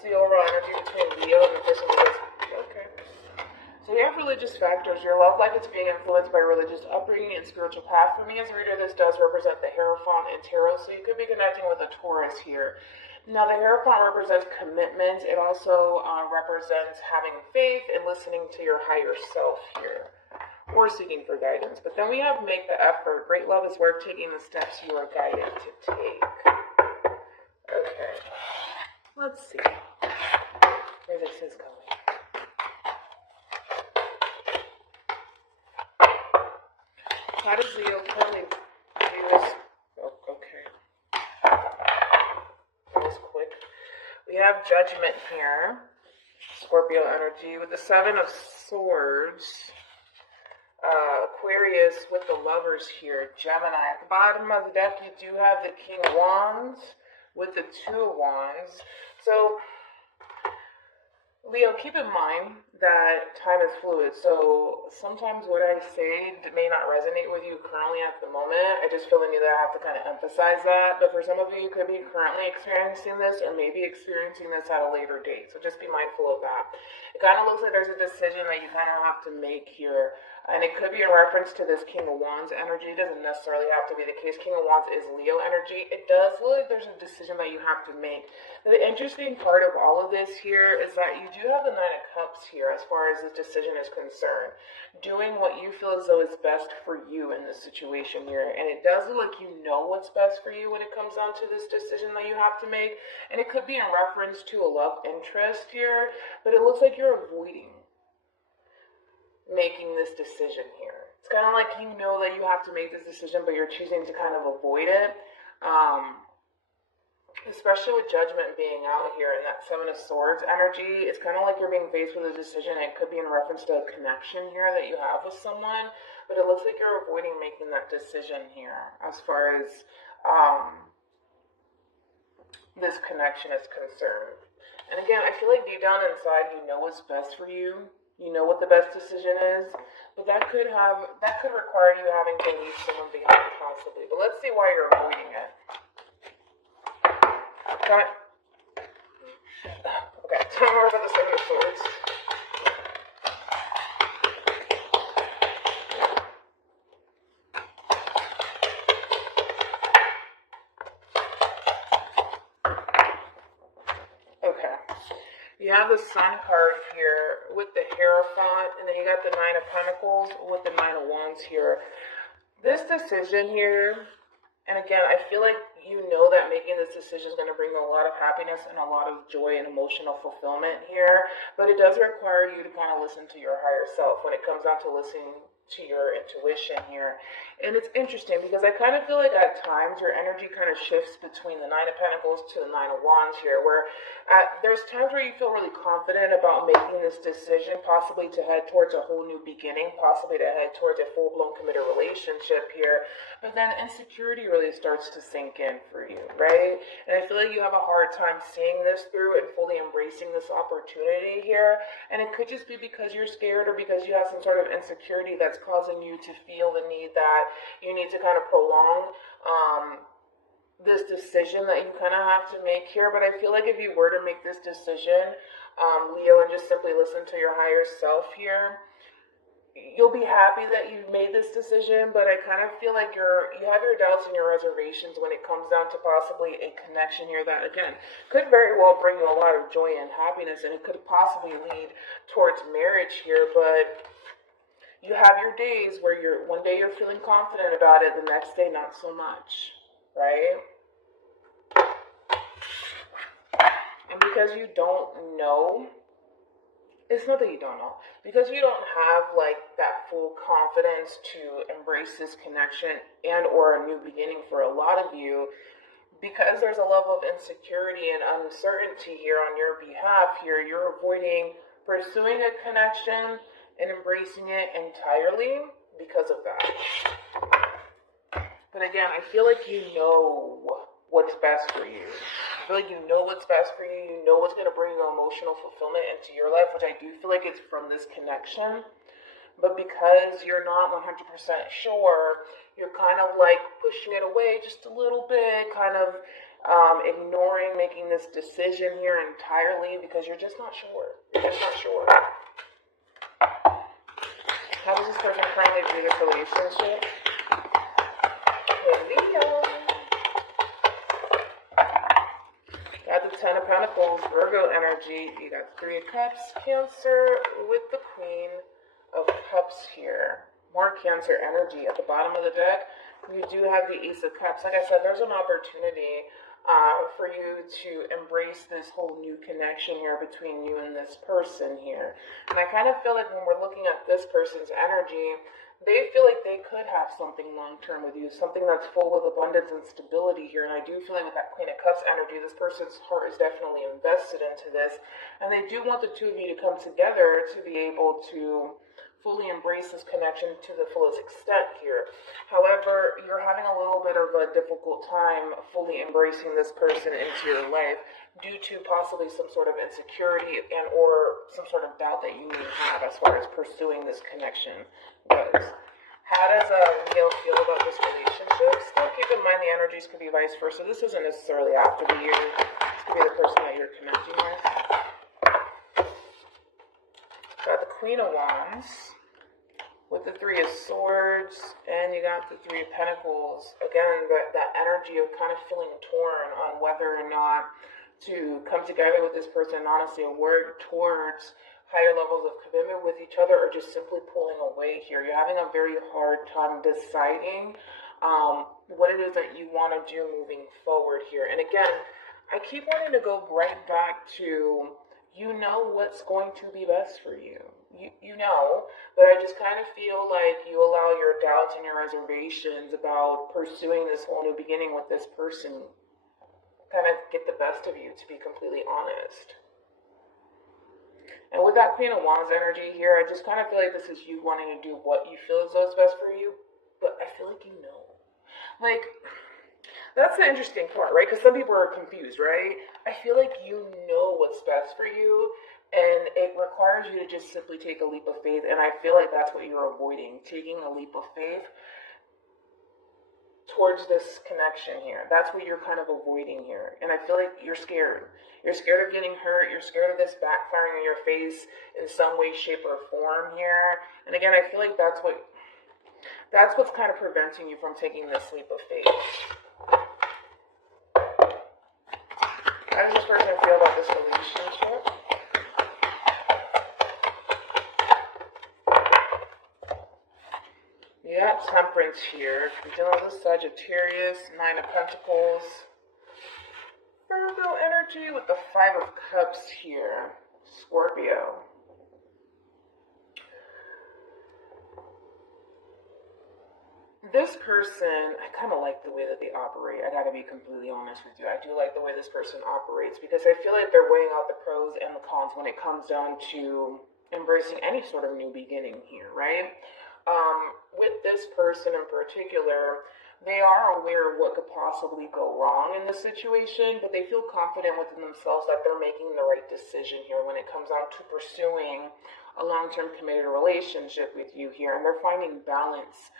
What's the overall energy between Leo and the person who is? Okay. So we have religious factors. Your love life is being influenced by religious upbringing and spiritual path. For me as a reader, this does represent the Hierophant and Tarot, so you could be connecting with a Taurus here. Now, the Hierophant represents commitment. It also represents having faith and listening to your higher self here, or seeking for guidance. But then we have make the effort. Great love is worth taking the steps you are guided to take. Okay. Let's see where this is going. How does Leo currently view this? Oh, okay. That was quick. We have Judgment here. Scorpio energy with the Seven of Swords. Aquarius with the Lovers here. Gemini. At the bottom of the deck, you do have the King of Wands with the Two of Wands. So, Leo, keep in mind that time is fluid, so sometimes what I say may not resonate with you currently at the moment. I just feel the need that I have to kind of emphasize that, but for some of you could be currently experiencing this or maybe experiencing this at a later date, so just be mindful of that. It kind of looks like there's a decision that you kind of have to make here, and it could be in reference to this King of Wands energy. It doesn't necessarily have to be the case. King of Wands is Leo energy. It does look like there's a decision that you have to make. The interesting part of all of this here is that you do have the Nine of Cups here as far as this decision is concerned. Doing what you feel as though is best for you in this situation here. And it does look like you know what's best for you when it comes down to this decision that you have to make. And it could be in reference to a love interest here, but it looks like you're avoiding making this decision here. It's kind of like you know that you have to make this decision, but you're choosing to kind of avoid it. Especially with Judgment being out here and that Seven of Swords energy, it's kind of like you're being faced with a decision. It could be in reference to a connection here that you have with someone, but it looks like you're avoiding making that decision here as far as this connection is concerned. And again, I feel like deep down inside, you know what's best for you. You know what the best decision is, but that could require you having to leave someone behind possibly. But let's see why you're avoiding it. Okay, tell me more about the Seven of Swords. Okay, you have the Sun card here with the Hierophant, and then you got the Nine of Pentacles with the Nine of Wands here. This decision here, and again, I feel like you know that making this decision is going to bring a lot of happiness and a lot of joy and emotional fulfillment here, but it does require you to kind of listen to your higher self when it comes down to listening to your intuition here. And it's interesting because I kind of feel like at times your energy kind of shifts between the Nine of Pentacles to the Nine of Wands here, where there's times where you feel really confident about making this decision, possibly to head towards a whole new beginning, possibly to head towards a full-blown committed relationship here, but then insecurity really starts to sink in for you, right? And I feel like you have a hard time seeing this through and fully embracing this opportunity here, and it could just be because you're scared or because you have some sort of insecurity that's causing you to feel the need that you need to kind of prolong this decision that you kind of have to make here. But I feel like if you were to make this decision, Leo, and just simply listen to your higher self here, you'll be happy that you made this decision. But I kind of feel like you have your doubts and your reservations when it comes down to possibly a connection here that, again, could very well bring you a lot of joy and happiness, and it could possibly lead towards marriage here. But you have your days where one day you're feeling confident about it, the next day not so much, right? And because you don't know, it's not that you don't know, because you don't have like that full confidence to embrace this connection and or a new beginning for a lot of you, because there's a level of insecurity and uncertainty here on your behalf here, you're avoiding pursuing a connection and embracing it entirely because of that. But again, I feel like you know what's best for you. I feel like you know what's best for you. You know what's going to bring you emotional fulfillment into your life, which I do feel like it's from this connection. But because you're not 100% sure, you're kind of like pushing it away just a little bit, kind of ignoring making this decision here entirely because you're just not sure. You're just not sure. How does this person currently view this relationship? Leo. Got the Ten of Pentacles, Virgo energy. You got Three of Cups, Cancer with the Queen of Cups here. More Cancer energy. At the bottom of the deck, you do have the Ace of Cups. Like I said, there's an opportunity for you to embrace this whole new connection here between you and this person here. And I kind of feel like when we're looking at this person's energy, they feel like they could have something long-term with you, something that's full of abundance and stability here. And I do feel like with that Queen of Cups energy, this person's heart is definitely invested into this. And they do want the two of you to come together to be able to fully embrace this connection to the fullest extent here. However, you're having a little bit of a difficult time fully embracing this person into your life due to possibly some sort of insecurity and or some sort of doubt that you may have as far as pursuing this connection goes. How does Leo feel about this relationship? Still keep in mind the energies could be vice versa. This isn't necessarily after the year. This could be the person that you're connecting with. Got the Queen of Wands with the Three of Swords, and you got the Three of Pentacles. Again, that energy of kind of feeling torn on whether or not to come together with this person and honestly work towards higher levels of commitment with each other or just simply pulling away here. You're having a very hard time deciding what it is that you want to do moving forward here. And again, I keep wanting to go right back to, you know what's going to be best for you. You know, but I just kind of feel like you allow your doubts and your reservations about pursuing this whole new beginning with this person kind of get the best of you, to be completely honest. And with that Queen of Wands energy here, I just kind of feel like this is you wanting to do what you feel is best for you, but I feel like you know. Like, that's the interesting part, right? Because some people are confused, right? I feel like you know what's best for you, and it requires you to just simply take a leap of faith, and I feel like that's what you're avoiding, taking a leap of faith towards this connection here. That's what you're kind of avoiding here, and I feel like you're scared. You're scared of getting hurt. You're scared of this backfiring in your face in some way, shape, or form here, and again, I feel like that's what's kind of preventing you from taking this leap of faith. How does this person feel about this relationship? You got Temperance here. You're dealing with Sagittarius, Nine of Pentacles, Virgo energy with the Five of Cups here, Scorpio. This person, I kind of like the way that they operate. I gotta be completely honest with you. I do like the way this person operates because I feel like they're weighing out the pros and the cons when it comes down to embracing any sort of new beginning here, right? With this person in particular, they are aware of what could possibly go wrong in this situation, but they feel confident within themselves that they're making the right decision here when it comes down to pursuing a long-term committed relationship with you here. And they're finding balance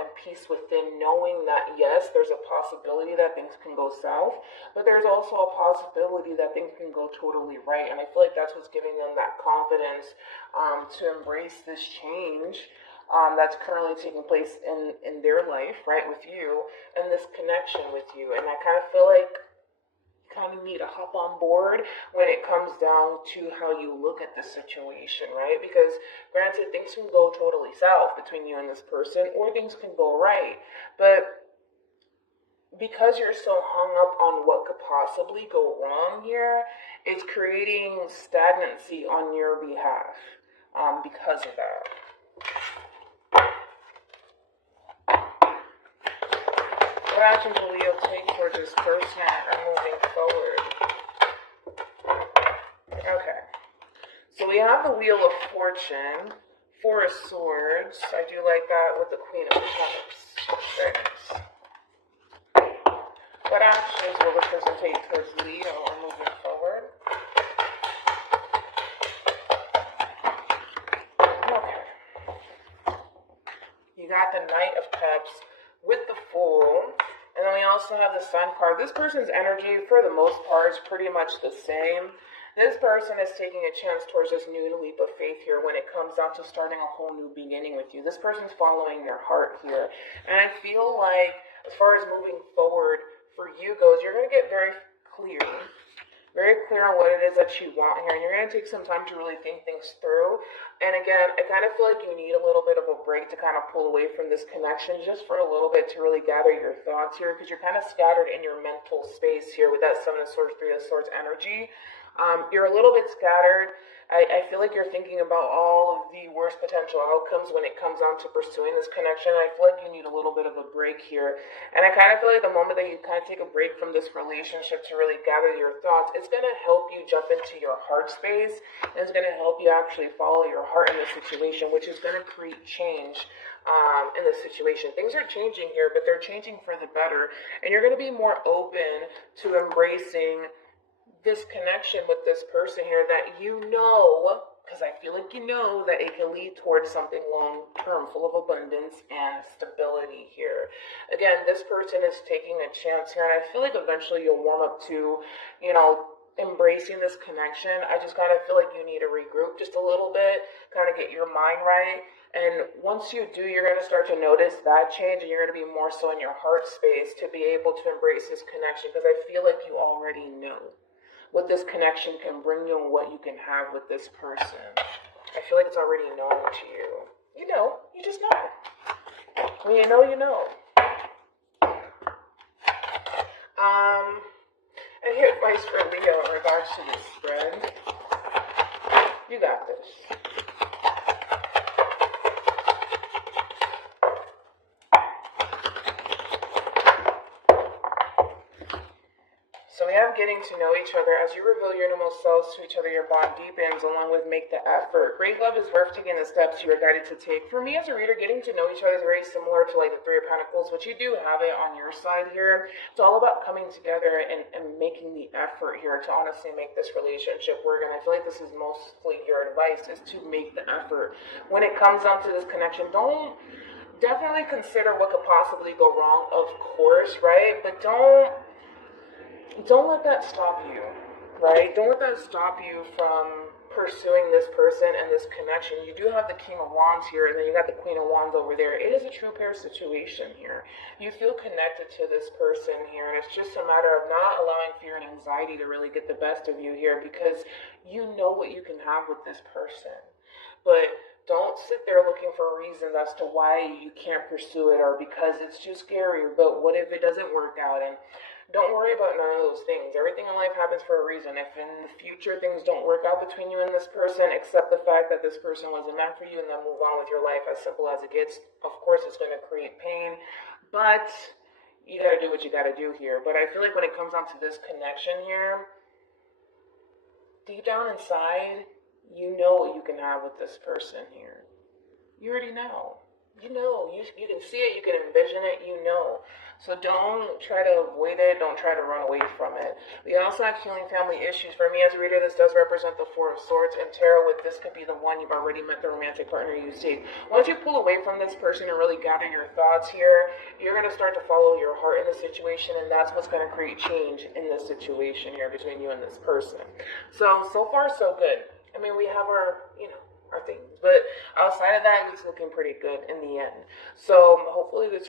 and peace within knowing that, yes, there's a possibility that things can go south, but there's also a possibility that things can go totally right. And I feel like that's what's giving them that confidence to embrace this change that's currently taking place in their life, right, with you, and this connection with you. And I kind of feel like you kind of need to hop on board when it comes down to how you look at the situation, right? Because granted, things can go totally south between you and this person, or things can go right. But because you're so hung up on what could possibly go wrong here, it's creating stagnancy on your behalf because of that. What actions will Leo take towards this person and moving forward? Okay. So we have the Wheel of Fortune, Four of Swords. I do like that with the Queen of Cups. Very nice. What actions will the person take towards Leo and moving forward? Okay. You got the Knight of Cups with the Fool. And then we also also have the Sun card. This person's energy, for the most part, is pretty much the same. This person is taking a chance towards this new leap of faith here when it comes down to starting a whole new beginning with you. This person's following their heart here. And I feel like, as far as moving forward for you goes, you're going to get very clear on what it is that you want here. And you're going to take some time to really think things through. And again, I kind of feel like you need a little bit of a break to kind of pull away from this connection just for a little bit to really gather your thoughts here, because you're kind of scattered in your mental space here with that Seven of Swords, Three of Swords energy. You're a little bit scattered. I feel like you're thinking about all of the worst potential outcomes when it comes down to pursuing this connection. I feel like you need a little bit of a break here. And I kind of feel like the moment that you kind of take a break from this relationship to really gather your thoughts, it's going to help you jump into your heart space. And it's going to help you actually follow your heart in this situation, which is going to create change in this situation. Things are changing here, but they're changing for the better. And you're going to be more open to embracing this connection with this person here that you know, because I feel like you know that it can lead towards something long-term, full of abundance and stability here. Again, this person is taking a chance here, and I feel like eventually you'll warm up to, embracing this connection. I just kind of feel like you need to regroup just a little bit, kind of get your mind right. And once you do, you're going to start to notice that change, and you're going to be more so in your heart space to be able to embrace this connection, because I feel like you already know what this connection can bring you and what you can have with this person. I feel like it's already known to you. You know, you just know. When you know, you know. And here's advice for Leo in regards to this spread. You got this. So we have getting to know each other. As you reveal your innermost selves to each other, your bond deepens, along with make the effort. Great love is worth taking the steps you are guided to take. For me as a reader, getting to know each other is very similar to like the Three of Pentacles, but you do have it on your side here. It's all about coming together and making the effort here to honestly make this relationship work. And I feel like this is mostly your advice, is to make the effort. When it comes down to this connection, definitely consider what could possibly go wrong, of course, right? But don't let that stop you, right? Don't let that stop you from pursuing this person and this connection. You do have the King of Wands here, and then you got the Queen of Wands over there. It is a true pair situation here. You feel connected to this person here, and it's just a matter of not allowing fear and anxiety to really get the best of you here, because you know what you can have with this person. But don't sit there looking for reasons as to why you can't pursue it, or because it's too scary, but what if it doesn't work out? And don't worry about none of those things. Everything in life happens for a reason. If in the future things don't work out between you and this person, accept the fact that this person wasn't meant for you, and then move on with your life, as simple as it gets. Of course, it's going to create pain, but you got to do what you got to do here. But I feel like when it comes down to this connection here, deep down inside, you know what you can have with this person here. You already know. You know. You can see it. You can envision it. You know. So don't try to avoid it. Don't try to run away from it. We also have healing family issues. For me as a reader, this does represent the Four of Swords. And tarot, with this could be the one you've already met, the romantic partner you seek. Once you pull away from this person and really gather your thoughts here, you're going to start to follow your heart in the situation. And that's what's going to create change in this situation here between you and this person. So far, so good. I mean, we have our things. But outside of that, it's looking pretty good in the end. So hopefully this